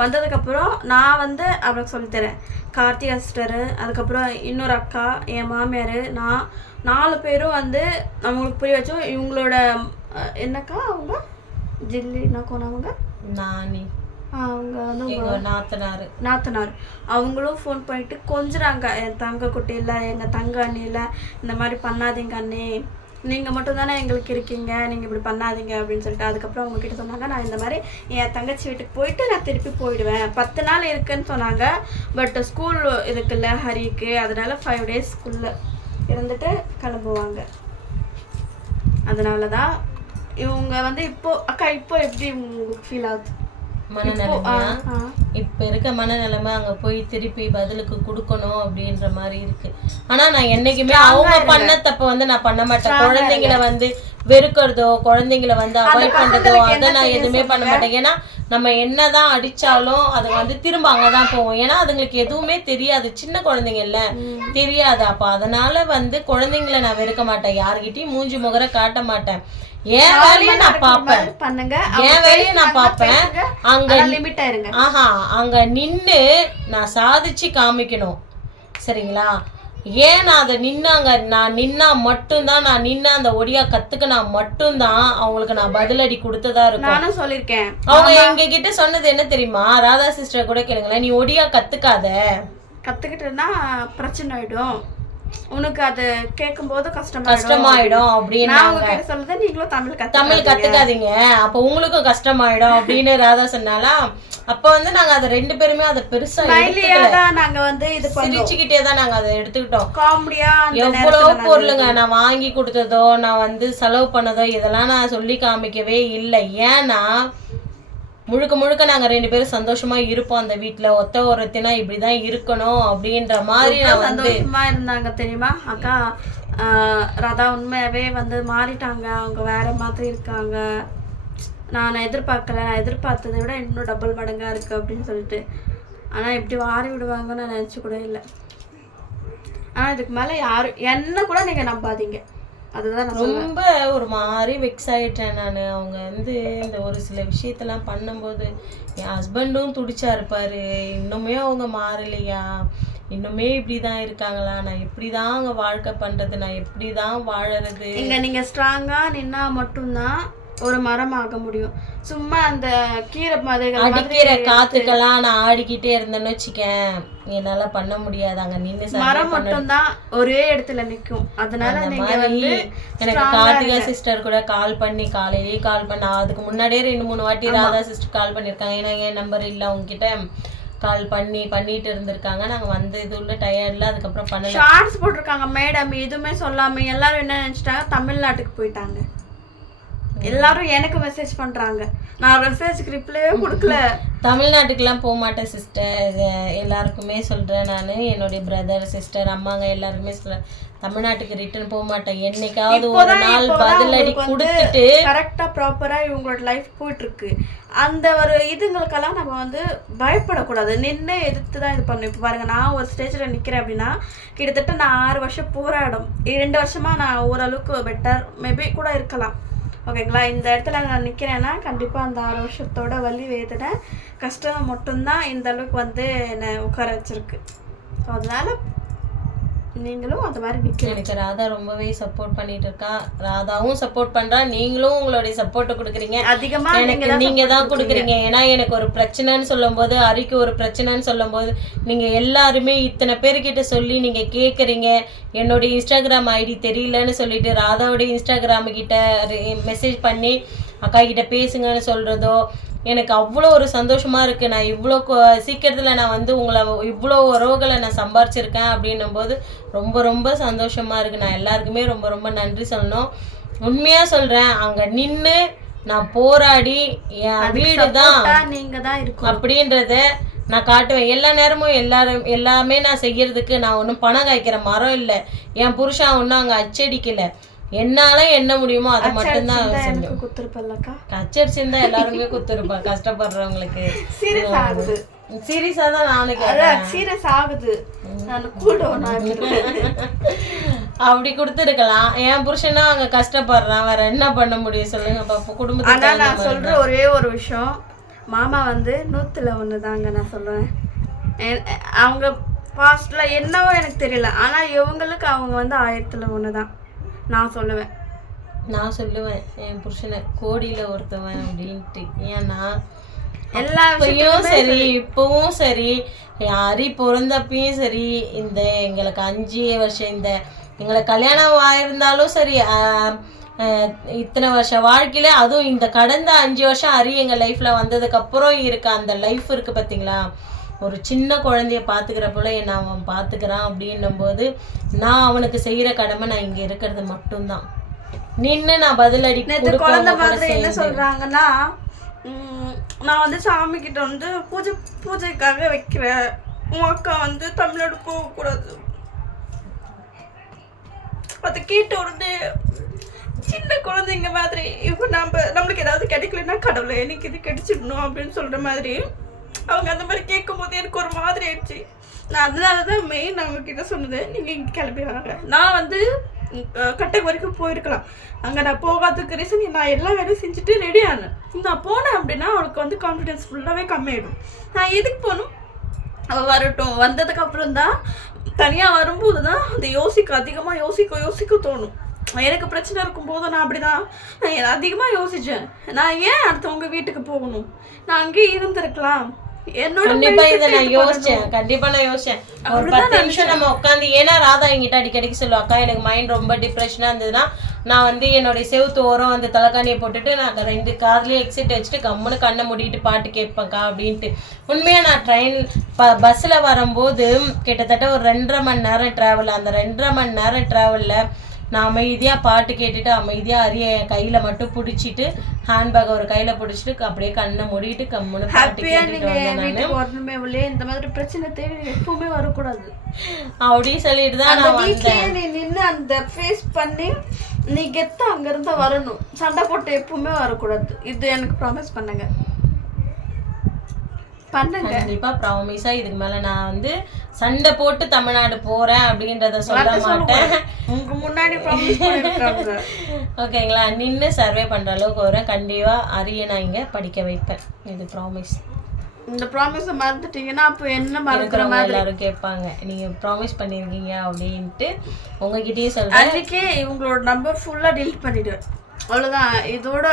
வந்ததுக்கப்புறம் நான் வந்து அவளுக்கு சொல்லித்தரேன். கார்த்திகா சிஸ்டரு, அதுக்கப்புறம் இன்னொரு அக்கா, என் மாமியார், நான் 4 பேரும் வந்து அவங்களுக்கு புரிய வச்சோம். இவங்களோட என்னக்கா அவங்க ஜில்லினா கோனவங்க நானி அவங்க வந்து நாத்தனார் அவங்களும் ஃபோன் பண்ணிட்டு கொஞ்சறாங்க. என் தங்க குட்டியில் எங்கள் தங்க அண்ணியில் இந்த மாதிரி பண்ணாதீங்க அண்ணி, நீங்கள் மட்டும்தானே எங்களுக்கு இருக்கீங்க, நீங்கள் இப்படி பண்ணாதீங்க அப்படின்னு சொல்லிட்டு. அதுக்கப்புறம் அவங்கக்கிட்ட சொன்னாங்க, நான் இந்த மாதிரி என் தங்கச்சி வீட்டுக்கு போயிட்டு நான் திருப்பி போயிடுவேன், 10 நாள் இருக்குன்னு சொன்னாங்க. பட் ஸ்கூல் இருக்குல்ல ஹரிக்கு, அதனால 5 days ஸ்கூலில் இருந்துட்டு கிளம்புவாங்க. அதனால தான் இவங்க வந்து இப்போ அக்கா இப்போ எப்படி உங்களுக்கு ஃபீல் ஆகுது மனநிலைமையா? இப்ப இருக்க மனநிலைமை அங்க போய் திருப்பி பதிலுக்கு கொடுக்கணும் அப்படின்ற மாதிரி இருக்கு. ஆனா நான் என்னைக்குமே அவங்க பண்ண தப்ப வந்து நான் பண்ண மாட்டேன். குழந்தைங்களை வந்து வெறுக்கிறதோ, குழந்தைங்களை வந்து அவாய்ட் பண்றதோ, அதை நான் எதுவுமே பண்ண மாட்டேன். ஏன்னா நம்ம என்னதான் அடிச்சாலும் அது வந்து திரும்ப அங்கதான் போவோம். ஏன்னா அதுங்களுக்கு எதுவுமே தெரியாது, சின்ன குழந்தைங்க இல்ல, தெரியாது. அப்ப அதனால வந்து குழந்தைங்களை நான் வெறுக்க மாட்டேன், யாருக்கிட்டையும் மூஞ்சி முகர காட்ட மாட்டேன். என் வேலையை நான் பாப்பேன், என் வேலையை நான் பாப்பேன். அங்க அங்க நின்னு நான் சாதிச்சு காமிக்கணும், சரிங்களா? ஏன் நான் அதை நான் நின்னா மட்டும்தான், நான் நின்னா அந்த ஒடியா கத்துக்கினா மட்டும்தான் அவங்களுக்கு நான் பதிலடி கொடுத்ததா இருக்கும். நானும் சொல்லிருக்கேன். அவங்க எங்க கிட்ட சொன்னது என்ன தெரியுமா? ராதா சிஸ்டர் கூட கேளுங்களேன், நீ ஒடியா கத்துக்கிட்டேன்னா பிரச்சனை ஆயிடும், உனக்கு அது கேட்கும்போது கஷ்டமாயிடும் அப்படின்னு சொல்லுது. நீங்களும் தமிழ் கத்துக்காதீங்க, அப்ப உங்களுக்கும் கஷ்டமாயிடும் அப்படின்னு ராதா சொன்னாலா. அப்ப வந்து நாங்க அதை 2 பேருமே அதை பெருசா நாங்க வந்து இது சிரிச்சுக்கிட்டே தான் நாங்க அதை எடுத்துக்கிட்டோம். காமெடியா எவ்வளவு பொருளுங்க நான் வாங்கி கொடுத்ததோ, நான் வந்து செலவு பண்ணதோ, இதெல்லாம் நான் சொல்லி காமிக்கவே இல்லை. ஏன்னா முழுக்க முழுக்க நாங்க 2 பேரும் சந்தோஷமா இருப்போம் அந்த வீட்டுல. ஒருத்தினா இப்படிதான் இருக்கணும் அப்படின்ற மாதிரி நான் சந்தோஷமா இருந்தாங்க தெரியுமா அக்கா. ராதா உண்மையாவே வந்து மாறிட்டாங்க, அவங்க வேற மாதிரி இருக்காங்க. நான் எதிர்பார்க்கல, நான் எதிர்பார்த்ததை விட இன்னும் டபுள் மடங்கா இருக்கு அப்படின்னு சொல்லிட்டு. ஆனா இப்படி வாரி விடுவாங்கன்னு நான் நினைச்சு கூட இல்லை. ஆனா இதுக்கு மேல யாரும் என்ன கூட நீங்க நம்பாதீங்க, அதுதான் நான் ரொம்ப ஒரு மாதிரி வெக்ஸ் ஆயிட்டேன் நான். அவங்க வந்து இந்த ஒரு சில விஷயத்தெல்லாம் பண்ணும்போது என் ஹஸ்பண்டும் துடிச்சா இருப்பாரு, இன்னுமே அவங்க மாறலையா, இன்னுமே இப்படிதான் இருக்காங்களா, நான் எப்படிதான் அவங்க வாழ்க்கை பண்றது, நான் எப்படிதான் வாழறது. இங்க நீங்க ஸ்ட்ராங்கா நின்னா மட்டும்தான் ஒரு மரம் ஆக முடியும். சும்மா அந்த கீரை அடிக்கிற காத்துக்கெல்லாம் நான் ஆடிக்கிட்டே இருந்தேன்னு வச்சுக்கேன், என்னால பண்ண முடியாது. அங்க நின்று மரம் மட்டும்தான் ஒரே இடத்துல நிக்கும். அதனால நீங்க வந்து எனக்கு கார்த்திகா சிஸ்டர் கூட கால் பண்ணி காலையிலேயே கால் பண்ண, அதுக்கு முன்னாடியே 2-3 வாட்டி ராதா சிஸ்டர் கால் பண்ணிருக்காங்க. ஏன்னா என் நம்பர் இல்லை உங்ககிட்ட, கால் பண்ணிட்டு இருந்திருக்காங்க. நாங்க வந்து இது உள்ள டயர்ட்ல அதுக்கப்புறம் பண்ணல. ஷார்ட்ஸ் போட்டிருக்காங்க மேடம், எதுவுமே சொல்லாம. எல்லாரும் என்ன நினைச்சிட்டாங்க, தமிழ்நாட்டுக்கு போயிட்டாங்க. எல்லாரும் எனக்கு மெசேஜ் பண்றாங்க, நான் மெசேஜ்க்கு ரிப்ளையே கொடுக்கல. தமிழ்நாட்டுக்குலாம் போக மாட்டேன் சிஸ்டர், எல்லாருக்குமே சொல்றேன் நான், என்னுடைய பிரதர் சிஸ்டர் அம்மாங்க எல்லாருக்குமே சொல்றேன், தமிழ்நாட்டுக்கு ரிட்டர்ன் போக மாட்டேன். என்னைக்காவது ஒரு நாள் பதிலடி கொடுத்துட்டு கரெக்டா ப்ராப்பரா இவங்களோட லைஃப் போயிட்டு இருக்கு. அந்த ஒரு இதுங்களுக்கெல்லாம் நம்ம வந்து பயப்படக்கூடாது, நின்று எதிர்த்து தான் இது பண்ணணும். இப்போ பாருங்க, நான் ஒரு ஸ்டேஜ்ல நிக்கிறேன் அப்படின்னா கிட்டத்தட்ட நான் 6 வருஷம் போராடும், 2 வருஷமா நான் ஓரளவுக்கு பெட்டர் மேபி கூட இருக்கலாம். ஓகேங்களா, இந்த இடத்துல நான் நிற்கிறேன்னா கண்டிப்பாக அந்த 6 வருஷத்தோட வலி வேதனை கஷ்டம் மட்டும்தான் இந்த அளவுக்கு வந்து என்னை உட்கார வச்சிருக்கு. ஸோ அதனால நீங்களும் அந்த மாதிரி நிற்கிறேன். எனக்கு ராதா ரொம்பவே சப்போர்ட் பண்ணிட்டு இருக்கா, ராதாவும் சப்போர்ட் பண்றா, நீங்களும் உங்களுடைய சப்போர்ட்டை கொடுக்குறீங்க. அதிகமா நீங்க தான் கொடுக்குறீங்க. ஏன்னா எனக்கு ஒரு பிரச்சனைன்னு சொல்லும் போது, அரிக்கு ஒரு பிரச்சனைன்னு சொல்லும் போது, நீங்க எல்லாருமே இத்தனை பேர்கிட்ட சொல்லி நீங்க கேட்குறீங்க. என்னுடைய இன்ஸ்டாகிராம் ஐடி தெரியலன்னு சொல்லிட்டு ராதாவுடைய இன்ஸ்டாகிராம் கிட்ட மெசேஜ் பண்ணி அக்கா கிட்ட பேசுங்கன்னு சொல்றதோ எனக்கு அவ்வளோ ஒரு சந்தோஷமா இருக்கு. நான் இவ்வளோ சீக்கிரத்தில் நான் வந்து உங்களை இவ்வளோ உறவுகளை நான் சம்பாரிச்சிருக்கேன் அப்படின்னும் போது ரொம்ப ரொம்ப சந்தோஷமா இருக்கு. நான் எல்லாருக்குமே ரொம்ப ரொம்ப நன்றி சொல்லணும். உண்மையாக சொல்கிறேன், அங்கே நின்று நான் போராடி என் வீடு தான் நீங்கள் தான் இருக்கும் அப்படின்றத நான் காட்டுவேன். எல்லா நேரமும் எல்லாமே நான் செய்யறதுக்கு நான் ஒன்றும் பணம் காய்க்கிற மரம் இல்லை, என் புருஷன் ஒன்றும் அங்கே அச்சடிக்கலை. என்னால என்ன முடியுமோ அதை மட்டும்தான் செஞ்சோம். கச்சரிச்சிருந்தா எல்லாருமே குத்துருப்பா, கஷ்டப்படுறவங்களுக்கு. சீரியஸா தான் நானு அப்படி கொடுத்துருக்கலாம். என் புருஷனா அங்க கஷ்டப்படுறான், வேற என்ன பண்ண முடியும் சொல்லுங்க பாப்பா. குடும்பத்தை நான் சொல்ற ஒரே ஒரு விஷயம், மாமா வந்து 100ல் 1 தாங்க நான் சொல்லுவேன். அவங்க பாஸ்ட்ல என்னவோ எனக்கு தெரியல, ஆனா இவங்களுக்கு அவங்க வந்து 1000ல் 1 தான் நான் சொல்லுவேன். என் புருஷனை கோடியில ஒருத்தவன் அப்படின்ட்டு. ஏன்னா எல்லாத்தையும் சரி, இப்பவும் சரி, யாரி பிறந்தப்பையும் சரி, இந்த எங்களுக்கு 5 வருஷம் இந்த எங்களுக்கு கல்யாணம் ஆயிருந்தாலும் சரி, இத்தனை வருஷம் வாழ்க்கையில, அதுவும் இந்த கடந்த 5 வருஷம் அரி எங்கள் லைஃப்ல வந்ததுக்கு அப்புறம் இருக்க அந்த லைஃப் இருக்கு பார்த்தீங்களா, ஒரு சின்ன குழந்தைய பார்த்துக்கிற போல என்னை அவன் பார்த்துக்கிறான். அப்படின்னும் போது நான் அவனுக்கு செய்யற கடமை நான் இங்க இருக்கிறது மட்டும்தான். நின்று நான் பதிலடி குழந்தை மாதிரி என்ன சொல்றாங்கன்னா, நான் வந்து சாமி கிட்ட வந்து பூஜைக்காக வைக்கிறேன், உன் அக்கா வந்து தமிழ்நாடு போகக்கூடாது. அது கேட்ட உடனே சின்ன குழந்தைங்க மாதிரி, இப்போ நம்மளுக்கு ஏதாவது கிடைக்கலன்னா கடவுளை எனக்கு இது கிடைச்சிடணும் அப்படின்னு சொல்ற மாதிரி அவங்க அந்த மாதிரி கேட்கும் போது எனக்கு ஒரு மாதிரி ஆயிடுச்சு. நான் அதனாலதான் மெயின் அவங்க கிட்ட சொன்னது, நீங்க இங்க கிளம்பி வாங்க. நான் வந்து கட்டக்கு வரைக்கும் போயிருக்கலாம், அங்க நான் போகாததுக்கு ரீசன் நான் எல்லா வேலையும் செஞ்சுட்டு ரெடி ஆனேன். நான் போனேன் அப்படின்னா அவளுக்கு வந்து கான்ஃபிடென்ஸ் ஃபுல்லாவே கம்மியாயிடும். நான் எதுக்கு போகணும், அவள் வரட்டும். வந்ததுக்கு அப்புறம் தான் தனியா வரும்போது தான் அந்த அதிகமா யோசிக்க தோணும். எனக்கு பிரச்சனை இருக்கும்போது நான் அப்படிதான் அதிகமா யோசிச்சேன். நான் ஏன் அடுத்தவங்க வீட்டுக்கு போகணும், நான் அங்கேயே இருந்திருக்கலாம். கண்டிப்பா நான் யோசிச்சேன். ஒரு 10 நிமிஷம் நம்ம உட்காந்து, ஏன்னா ராதா என்கிட்ட அடிக்கடிக்கு சொல்லுவா, அக்கா எனக்கு மைண்ட் ரொம்ப டிப்ரெஷனா இருந்ததுன்னா நான் வந்து என்னுடைய செவுத்து ஓரம் அந்த தலைக்காணியை போட்டுட்டு நான் 2 கார்லயே எக்ஸிட் வச்சுட்டு கம்முன்னு கண்ணை மூடிட்டு பாட்டு கேட்பேன்க்கா அப்படின்ட்டு. உண்மையா நான் பஸ்ல வரும்போது கிட்டத்தட்ட ஒரு 2.5 மணி நேரம் டிராவல். அந்த 2.5 மணி நேரம் டிராவல்ல நான் அமைதியா பாட்டு கேட்டுட்டு அமைதியா அரிய கையில மட்டும் பிடிச்சிட்டு, ஹேண்ட்பேக் ஒரு கையில பிடிச்சிட்டு அப்படியே கண்ணை மூடிட்டு கம்முன்னு பாட்டு கேட்டுட்டு வந்தேன். இந்த மாதிரி பிரச்சனை தேடி எப்பவுமே வரக்கூடாது அப்படி சொல்லிட்டு தான் நான் வந்தேன். நீ நின்று அந்த ஃபேஸ் பண்ணி நீ கெத்தா அங்க இருந்தா வரணும், சண்டை போட்டு எப்பவுமே வரக்கூடாது. இது எனக்கு ப்ராமிஸ் பண்ணுங்க. பண்ணுங்க. கண்டிப்பா ப்ராமிஸா இதுக்கு மேல நான் வந்து சண்டை போட்டு தமிழ்நாடு போறேன் அப்படின்றத சொல்ல மாட்டேன். உங்க முன்னாடி ப்ராமிஸ் பண்ணிருக்காங்க. ஓகேங்களா, நின்று சர்வே பண்ற அளவுக்கு வரேன். கண்டிப்பா அரிய நான் இங்க படிக்க வைப்பேன், இது ப்ராமிஸ். இந்த ப்ராமிஸ மறந்துட்டீங்கன்னா அப்போ என்ன மறக்கிற மாதிரி எல்லாரும் கேட்பாங்க, நீங்க ப்ராமிஸ் பண்ணிருக்கீங்க அப்படின்ட்டு உங்ககிட்டயே சொல்றேன். அன்னைக்கே இவங்களோட நம்பர் ஃபுல்லா டெலீட் பண்ணிடுவேன், அவ்வளவுதான். இதோட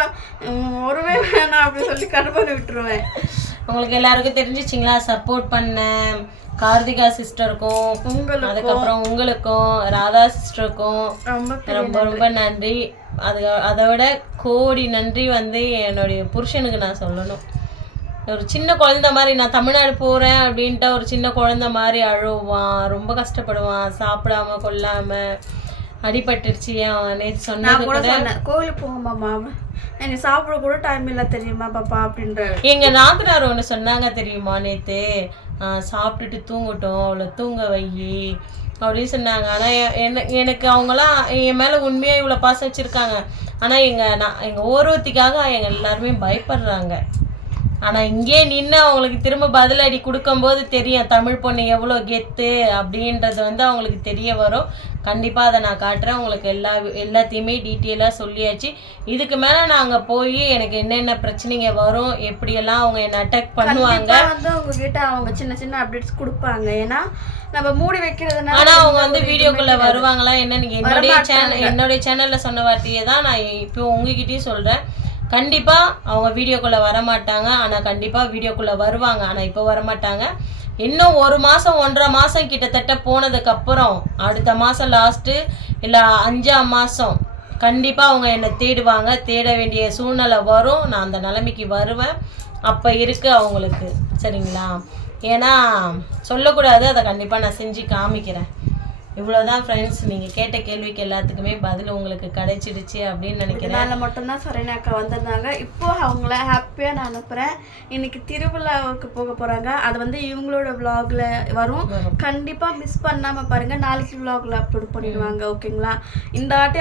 ஒருவே வேணாம் அப்படி சொல்லி கடுப்பான விட்டுருவேன். உங்களுக்கு எல்லாருக்கும் தெரிஞ்சிச்சிங்களா, சப்போர்ட் பண்ண கார்த்திகா சிஸ்டருக்கும் அதுக்கப்புறம் உங்களுக்கும் ராதா சிஸ்டருக்கும் ரொம்ப ரொம்ப நன்றி. அதோட கோடி நன்றி வந்து என்னுடைய புருஷனுக்கு நான் சொல்லணும். ஒரு சின்ன குழந்தை மாதிரி, நான் தமிழ்நாடு போகிறேன் அப்படின்ட்டு ஒரு சின்ன குழந்தை மாதிரி அழுவான், ரொம்ப கஷ்டப்படுவான், சாப்பிடாம கொள்ளாம அடிபட்டுருச்சு. நேற்று சொன்னது கூட கோவிலுக்கு போங்க மாமா, எனக்கு சாப்பிட கூட டைம் இல்லை தெரியுமா பாப்பா அப்படின்ற. எங்கள் நாத்தனார் ஒன்று சொன்னாங்க தெரியுமா, நேற்று சாப்பிட்டுட்டு தூங்கட்டும், அவளை தூங்க வை அப்படின்னு சொன்னாங்க. ஆனால் எனக்கு அவங்களாம் என் மேலே உண்மையாக இவ்வளோ பாசம் வச்சுருக்காங்க. ஆனால் எங்கள் ஓர்வத்திக்காக எங்கள் எல்லாருமே பயப்படுறாங்க. ஆனால் இங்கே நின்று அவங்களுக்கு திரும்ப பதிலடி கொடுக்கும்போது தெரியும் தமிழ் பொண்ணு எவ்வளோ கெத்து அப்படின்றது வந்து அவங்களுக்கு தெரிய வரும். கண்டிப்பாக அதை நான் காட்டுறேன் உங்களுக்கு. எல்லாத்தையுமே டீட்டெயிலாக சொல்லியாச்சு. இதுக்கு மேலே நாங்கள் போய் எனக்கு என்னென்ன பிரச்சனைங்க வரும், எப்படியெல்லாம் அவங்க என்னை அட்டாக் பண்ணுவாங்க வந்து உங்ககிட்ட அவங்க சின்ன சின்ன அப்டேட்ஸ் கொடுப்பாங்க. ஏன்னா நம்ம மூடி வைக்கிறதுனால. ஆனால் அவங்க வந்து வீடியோக்குள்ளே வருவாங்களா என்னன்னு என்னுடைய சேனலில் சொன்ன வார்த்தையை தான் நான் இப்போ உங்ககிட்டயும் சொல்கிறேன். கண்டிப்பாக அவங்க வீடியோக்குள்ளே வரமாட்டாங்க, ஆனால் கண்டிப்பாக வீடியோக்குள்ளே வருவாங்க. ஆனால் இப்போ வரமாட்டாங்க. இன்னும் 1 மாதம் 1.5 மாதம் கிட்டத்தட்ட போனதுக்கப்புறம் அடுத்த மாதம் லாஸ்ட்டு இல்லை 5ஆம் மாதம் கண்டிப்பாக அவங்க என்னை தேடுவாங்க. தேட வேண்டிய சூழ்நிலை வரும், நான் அந்த நிலைமைக்கு வருவேன். அப்போ இருக்குது அவங்களுக்கு, சரிங்களா? ஏன்னா சொல்லக்கூடாது, அதை கண்டிப்பாக நான் செஞ்சு காமிக்கிறேன். இவ்வளோதான் ஃப்ரெண்ட்ஸ், நீங்கள் கேட்ட கேள்விக்கு எல்லாத்துக்குமே பதில் உங்களுக்கு கிடைச்சிடுச்சு அப்படின்னு நினைக்கிறேன். அதனால் மட்டும்தான் சரணா அக்கா வந்திருந்தாங்க. இப்போது அவங்கள ஹாப்பியாக நான் அனுப்புகிறேன். இன்னைக்கு திருவிழாவுக்கு போக போகிறாங்க, அது வந்து இவங்களோட விலாகில் வரும். கண்டிப்பாக மிஸ் பண்ணாமல் பாருங்கள், நாளைக்கு விலாகில் அப்லோட் பண்ணிடுவாங்க. ஓகேங்களா? இந்த வாட்டி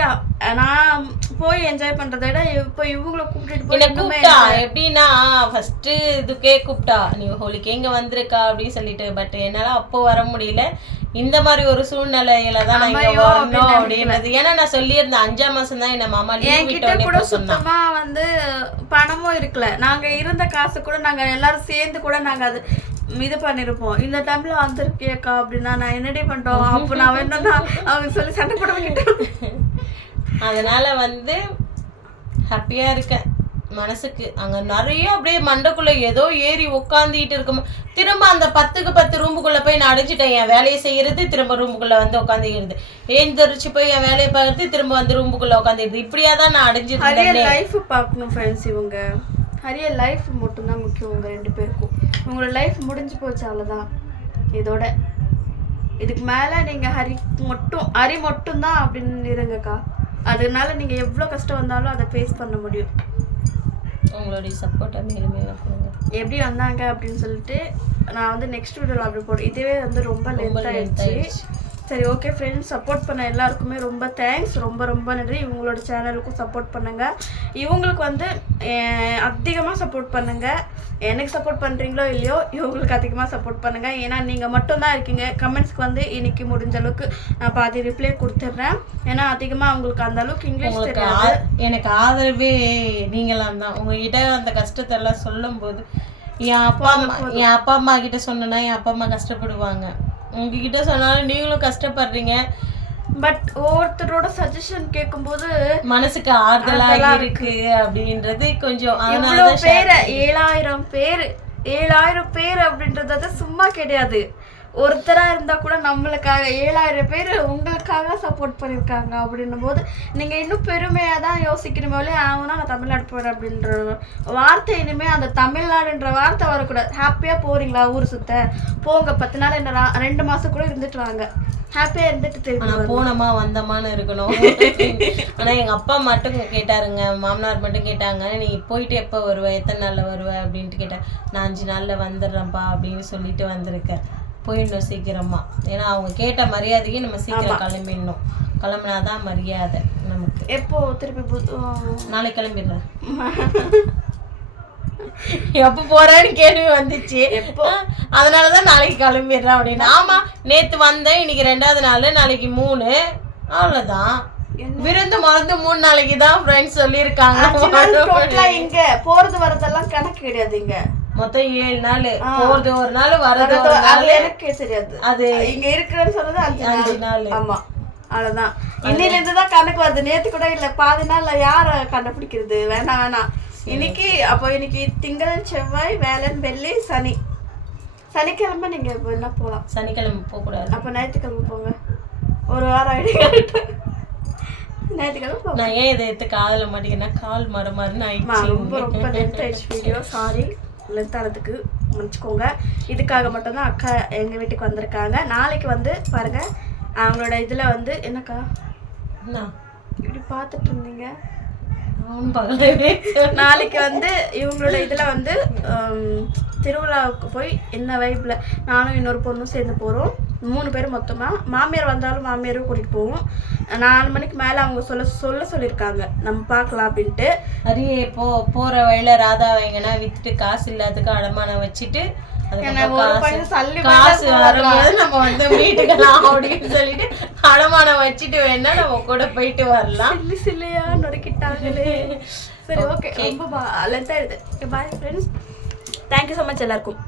நான் போய் என்ஜாய் பண்ணுறத விட இப்போ இவங்கள கூப்பிட்டுட்டு போய் கூப்பிட்டா எப்படின்னா, ஃபஸ்ட்டு இதுக்கே கூப்பிட்டா நீ ஹோலிக்கு எங்கே வந்திருக்கா அப்படின்னு சொல்லிட்டு. பட் என்னால் அப்போ வர முடியல, இந்த மாதிரி ஒரு சூழ்நிலையில தான் நான் இங்க வரணும் அப்படின்றது. ஏன்னா நான் சொல்லியிருந்தேன் 5ஆம் மாசம் தான் என்ன மாமா லீவ் விட்டோனே கூட சுத்தமா வந்து பணமும் இருக்கல. நாங்க இருந்த காசு கூட நாங்க எல்லாரும் சேர்ந்து கூட நாங்க அது இது பண்ணிருப்போம். இந்த டைம்ல வந்திருக்கேக்கா அப்படின்னா நான் என்னடி பண்ணிட்டோம். அப்போ நான் வேணும்னா அவங்க சொல்லி சண்டை போட வைக்கிட்டேன். அதனால வந்து ஹாப்பியா இருக்கேன் மனசுக்கு. அங்கே நிறைய அப்படியே மண்டைக்குள்ளே ஏதோ ஏறி உட்காந்துட்டு இருக்கும். திரும்ப அந்த 10க்கு 10 ரூமுக்குள்ளே போய் நான் அடைஞ்சிட்டேன். என் வேலையை செய்கிறது, திரும்ப ரூமுக்குள்ளே வந்து உட்காந்துக்கிறது, எழுந்திரிச்சு போய் என் வேலையை பார்க்கறது, திரும்ப வந்து ரூமுக்குள்ளே உட்காந்துக்கிறது. இப்படியா தான் நான் அடைஞ்சிருந்தேன். லைஃப் பார்க்கணும் ஃப்ரெண்ட்ஸ். இவங்க ஹரிய லைஃப் மட்டும்தான் முக்கியம் உங்கள் 2 பேருக்கும். உங்களோட லைஃப் முடிஞ்சு போச்சு, அவ்வளோதான். இதோட இதுக்கு மேலே நீங்கள் ஹரி மட்டும்தான் அப்படின்னு இருங்கக்கா. அதனால நீங்கள் எவ்வளோ கஷ்டம் வந்தாலும் அதை ஃபேஸ் பண்ண முடியும். உங்களுடைய சப்போர்ட்டை மேலுமே கொடுங்க. எப்படி வந்தாங்க அப்படின்னு சொல்லிட்டு நான் வந்து நெக்ஸ்ட் வீடியோவில் அப்படி போடுறேன். இதுவே வந்து ரொம்ப லென்த் ஆயிடுச்சு. சரி, ஓகே ஃப்ரெண்ட்ஸ், சப்போர்ட் பண்ண எல்லாருக்குமே ரொம்ப தேங்க்ஸ், ரொம்ப ரொம்ப நன்றி. இவங்களோட சேனலுக்கும் சப்போர்ட் பண்ணுங்கள். இவங்களுக்கு வந்து அதிகமாக சப்போர்ட் பண்ணுங்கள். எனக்கு சப்போர்ட் பண்ணுறீங்களோ இல்லையோ, இவங்களுக்கு அதிகமாக சப்போர்ட் பண்ணுங்கள். ஏன்னா நீங்கள் மட்டும்தான் இருக்கீங்க. கமெண்ட்ஸ்க்கு வந்து இன்னைக்கு முடிஞ்ச அளவுக்கு நான் பாதி ரிப்ளை கொடுத்துட்றேன். ஏன்னா அதிகமாக அவங்களுக்கு அந்த அளவுக்கு இங்கிலீஷ் தெரியாது. எனக்கு ஆதரவே நீங்களாம் தான். உங்ககிட்ட அந்த கஷ்டத்தெல்லாம் சொல்லும் போது என் அப்பா அம்மா கிட்ட சொன்னேன்னா என் அப்பா அம்மா கஷ்டப்படுவாங்க. உங்ககிட்ட சொன்னாலும் நீங்களும் கஷ்டப்படுறீங்க. பட் ஒவ்வொருத்தரோட சஜஷன் கேட்கும்போது மனசுக்கு ஆறுதலா இருக்கு அப்படின்றது கொஞ்சம். 7,000 பேர் அப்படின்றது சும்மா கிடையாது. ஒருத்தரா இருந்தா கூட நம்மளுக்காக 7,000 பேர் உங்களுக்காக சப்போர்ட் பண்ணியிருக்காங்க அப்படின்னும் போது நீங்க இன்னும் பெருமையா தான் யோசிக்கணுமே. ஆகுனா நான் தமிழ்நாடு போறேன் அப்படின்ற வார்த்தை இனிமே அந்த தமிழ்நாடுன்ற வார்த்தை வரக்கூடாது. ஹாப்பியா போறீங்களா ஊர் சுத்த போங்க, 10 நாள் என்ன 2 மாசம் கூட இருந்துட்டு வாங்க, ஹாப்பியா இருந்துட்டு தெரியும். போனோமா வந்தோமான்னு இருக்கணும். ஆனா எங்க அப்பா மட்டும் கேட்டாருங்க, மாமனார் மட்டும் கேட்டாங்க, நீ போயிட்டு எப்போ வருவ, எத்தனை நாள்ல வருவ அப்படின்ட்டு கேட்டேன். நான் 5 நாள்ல வந்துடுறேன்ப்பா அப்படின்னு சொல்லிட்டு வந்திருக்கேன். போயிடணும் சீக்கிரமா. ஏன்னா அவங்க கேட்ட மரியாதைக்கு நம்ம சீக்கிரம் கிளம்பிடணும். கிளம்புனாதான் மரியாதை நமக்கு. எப்போ திருப்பி நாளைக்கு கிளம்பிடுறேன். எப்ப போறேன்னு கேள்வி வந்துச்சு. எப்போ? அதனாலதான் நாளைக்கு கிளம்பிடுறேன் அப்படின்னு. ஆமா, நேத்து வந்தேன், இன்னைக்கு 2வது நாள், நாளைக்கு 3, அவ்வளவுதான். விருந்து மறந்து 3 நாளைக்கு தான் ஃப்ரெண்ட்ஸ் சொல்லியிருக்காங்க. இங்க போறது வரதெல்லாம் கணக்கு கிடையாது. இங்க மொத்தம் 7 நாள், போறது ஒரு நாள், வரது ஒரு நாள். அது எனக்கு தெரியாது. அது இங்க இருக்கிறேன்னு சொல்றது 5 நாள். ஆமா, அவ்வளவுதான். இன்னில இருந்து தான் கணக்கு வருது. நேத்து கூட இல்ல, பாதி நாள்ல யார கண்டுபிடிக்கிறது? வேணாம். இன்னைக்கு இன்னைக்கு திங்கள், செவ்வாய், வேலன், வெள்ளி, சனி. சனிக்கிழமை நீங்க என்ன போலாம். சனிக்கிழமை போக கூடாது. அப்ப ஞாயிற்றுக்கிழமை போங்க. ஒரு வாரம் ஆயிடுச்சு. ஞாயிற்றுக்கிழமை நான் ஏன் இதை எடுத்து காதல மாட்டேங்கன்னா கால் மரமாருன்னு ஆயிடுச்சு. ரொம்ப லென்த் ஆயிடுச்சு வீடியோ. சாரி, லென்த் ஆனதுக்கு மன்னிச்சுக்கோங்க. இதுக்காக மட்டும்தான் அக்கா எங்க வீட்டுக்கு வந்திருக்காங்க. நாளைக்கு வந்து பாருங்க, அவங்களோட இதுல வந்து என்னக்கா இப்படி பார்த்துட்டு இருந்தீங்க. நாளைக்கு வந்து இவங்களோட இதுல வந்து திருவிழாவுக்கு போய் என்ன வைப்ல நானும் இன்னொரு பொண்ணும் சேர்ந்து போறோம். 3 பேரும் மொத்தமா. மாமியார் வந்தாலும் மாமியாரும் கூட்டிட்டு போவோம். 4 மணிக்கு மேல அவங்க சொல்லியிருக்காங்க, நம்ம பார்க்கலாம் அப்படின்ட்டு. அரிய போற வழியில ராதா வைங்கன்னா வித்துட்டு காசு இல்லாததுக்கு அடமானம் வச்சுட்டு காசு வரும்போது நம்ம வந்து வீட்டுக்கலாம் அப்படின்னு சொல்லிட்டு அடமானம் வச்சுட்டு வேணா நம்ம கூட போயிட்டு வரலாம். சில்லையா நொறுக்கிட்டாங்களே. சரி, ஓகே, ரொம்ப லென்த் ஆயிடுது. Bye friends, thank you so much எல்லாருக்கும்.